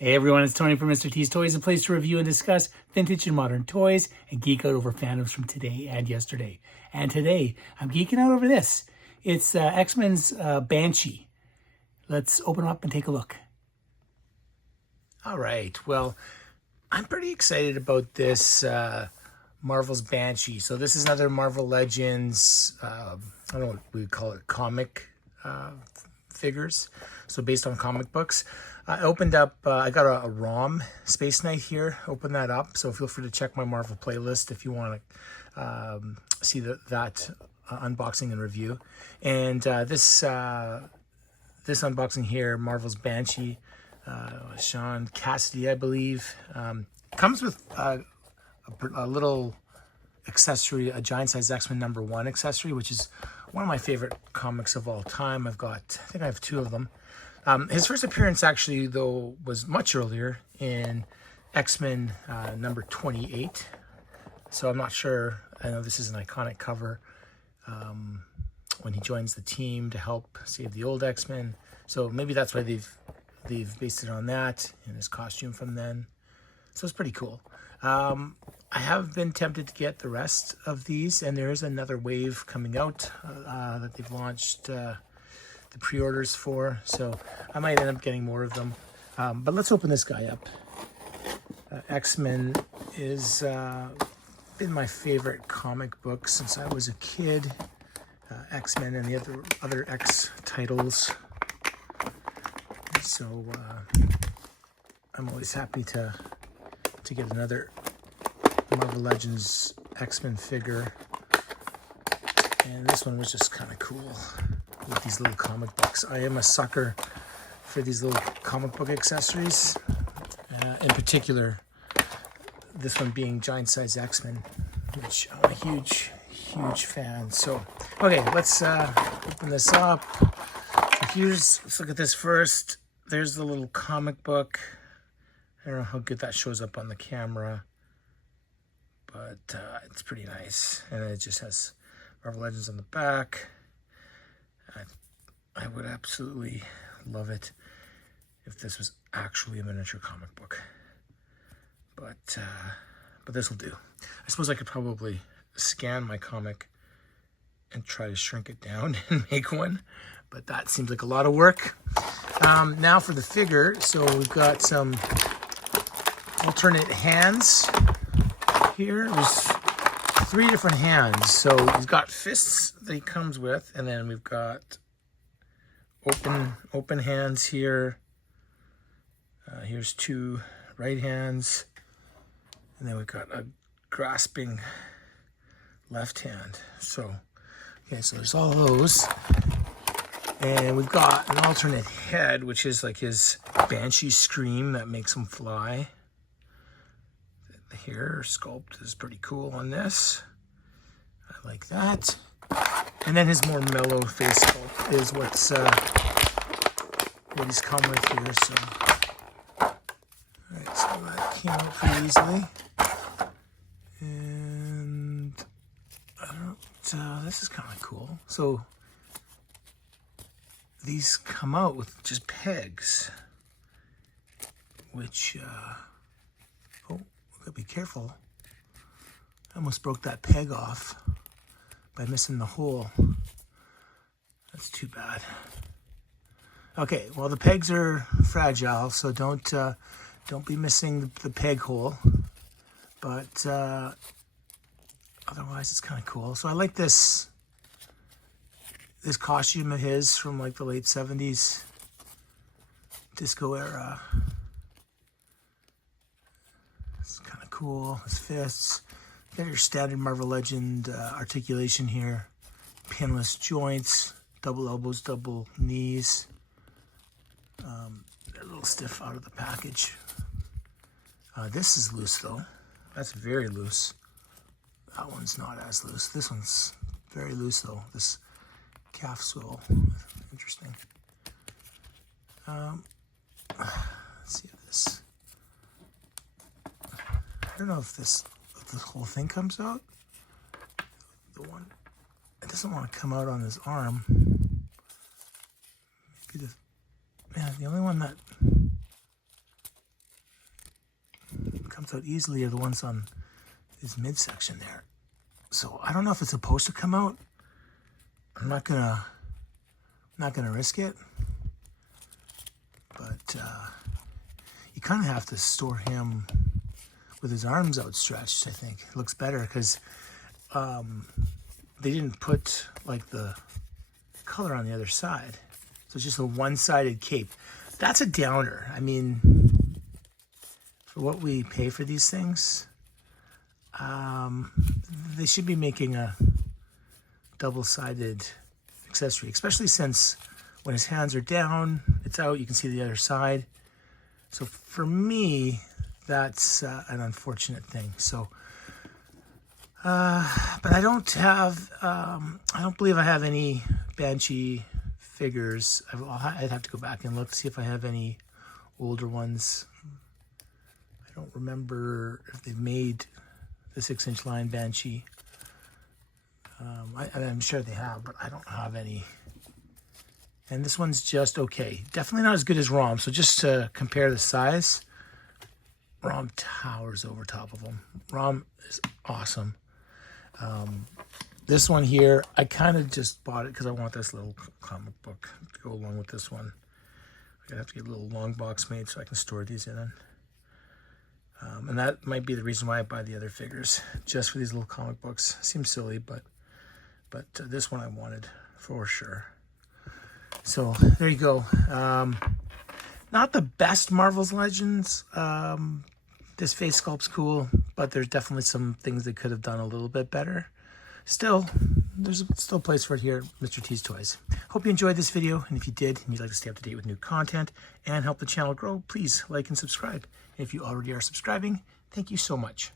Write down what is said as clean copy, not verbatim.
Hey everyone, it's Tony from Mr. T's Toys, a place to review and discuss vintage and modern toys and geek out over fandoms from today and yesterday. And today, I'm geeking out over this. It's X-Men's Banshee. Let's open up and take a look. All right, well, I'm pretty excited about this Marvel's Banshee. So this is another Marvel Legends, I don't know what we call it, comic figures. So based on comic books. I opened up, I got a ROM Space Knight here, open that up. So feel free to check my Marvel playlist if you want to see that unboxing and review. And this unboxing here, Marvel's Banshee, Sean Cassidy, I believe, comes with a little accessory, a giant size X-Men #1 accessory, which is one of my favorite comics of all time. I think I have two of them. His first appearance actually, though, was much earlier in X-Men number 28. So I'm not sure. I know this is an iconic cover when he joins the team to help save the old X-Men. So maybe that's why they've based it on that in his costume from then. So it's pretty cool. I have been tempted to get the rest of these, and there is another wave coming out that they've launched the pre-orders for, so I might end up getting more of them. But let's open this guy up. X-Men is been my favorite comic book since I was a kid. X-Men and the other X titles. So I'm always happy to get another Marvel Legends X-Men figure. And this one was just kind of cool with these little comic books. I am a sucker for these little comic book accessories. In particular, this one being giant size X-Men, which I'm a huge fan. So, okay, let's open this up. So let's look at this first. There's the little comic book. I don't know how good that shows up on the camera, but it's pretty nice. And it just has Marvel Legends on the back. I would absolutely love it if this was actually a miniature comic book. But this will do. I suppose I could probably scan my comic and try to shrink it down and make one, but that seems like a lot of work. Now for the figure. So we've got some alternate hands here. There's 3 different hands. So he's got fists that he comes with, and then we've got open hands here. Here's 2 right hands, and then we've got a grasping left hand. So okay, so there's all those, and we've got an alternate head, which is like his Banshee scream that makes him fly. The hair sculpt is pretty cool on this. I like that. And then his more mellow face sculpt is what he's come with here. So, alright, so that came out pretty easily. And this is kind of cool. So these come out with just pegs, which oh, gotta be careful. I almost broke that peg off by missing the hole. That's too bad. Okay, well, the pegs are fragile, so don't be missing the peg hole. But otherwise, it's kind of cool. So I like this costume of his from like the late 70s disco era. It's kind of cool. His fists. Got your standard Marvel Legend articulation here. Pinless joints, double elbows, double knees. They're a little stiff out of the package. This is loose though. That's very loose. That one's not as loose. This one's very loose though. This calf swivel. Interesting. Let's see if this. I don't know if this whole thing comes out. The one, it doesn't want to come out on his arm. Maybe the only one that comes out easily are the ones on this midsection there. So I don't know if it's supposed to come out. I'm not gonna risk it. But you kind of have to store him with his arms outstretched, I think. It looks better because they didn't put like the color on the other side. So it's just a one-sided cape. That's a downer. I mean, for what we pay for these things, they should be making a double-sided accessory, especially since when his hands are down, it's out, you can see the other side. So for me, that's an unfortunate thing. So, but I don't believe I have any Banshee figures. I'd have to go back and look to see if I have any older ones. I don't remember if they've made the 6-inch line Banshee. I'm sure they have, but I don't have any. And this one's just okay. Definitely not as good as Rom. So just to compare the size, Rom towers over top of him. Rom is awesome. This one here, I kind of just bought it because I want this little comic book to go along with this one. I'm gonna have to get a little long box made so I can store these in it. And that might be the reason why I buy the other figures, just for these little comic books. Seems silly, but this one I wanted for sure. So there you go. Not the best Marvel's Legends. This face sculpt's cool, but there's definitely some things they could have done a little bit better. Still, there's still a place for it here at Mr. T's Toys. Hope you enjoyed this video, and if you did, and you'd like to stay up to date with new content and help the channel grow, please like and subscribe. And if you already are subscribing, thank you so much.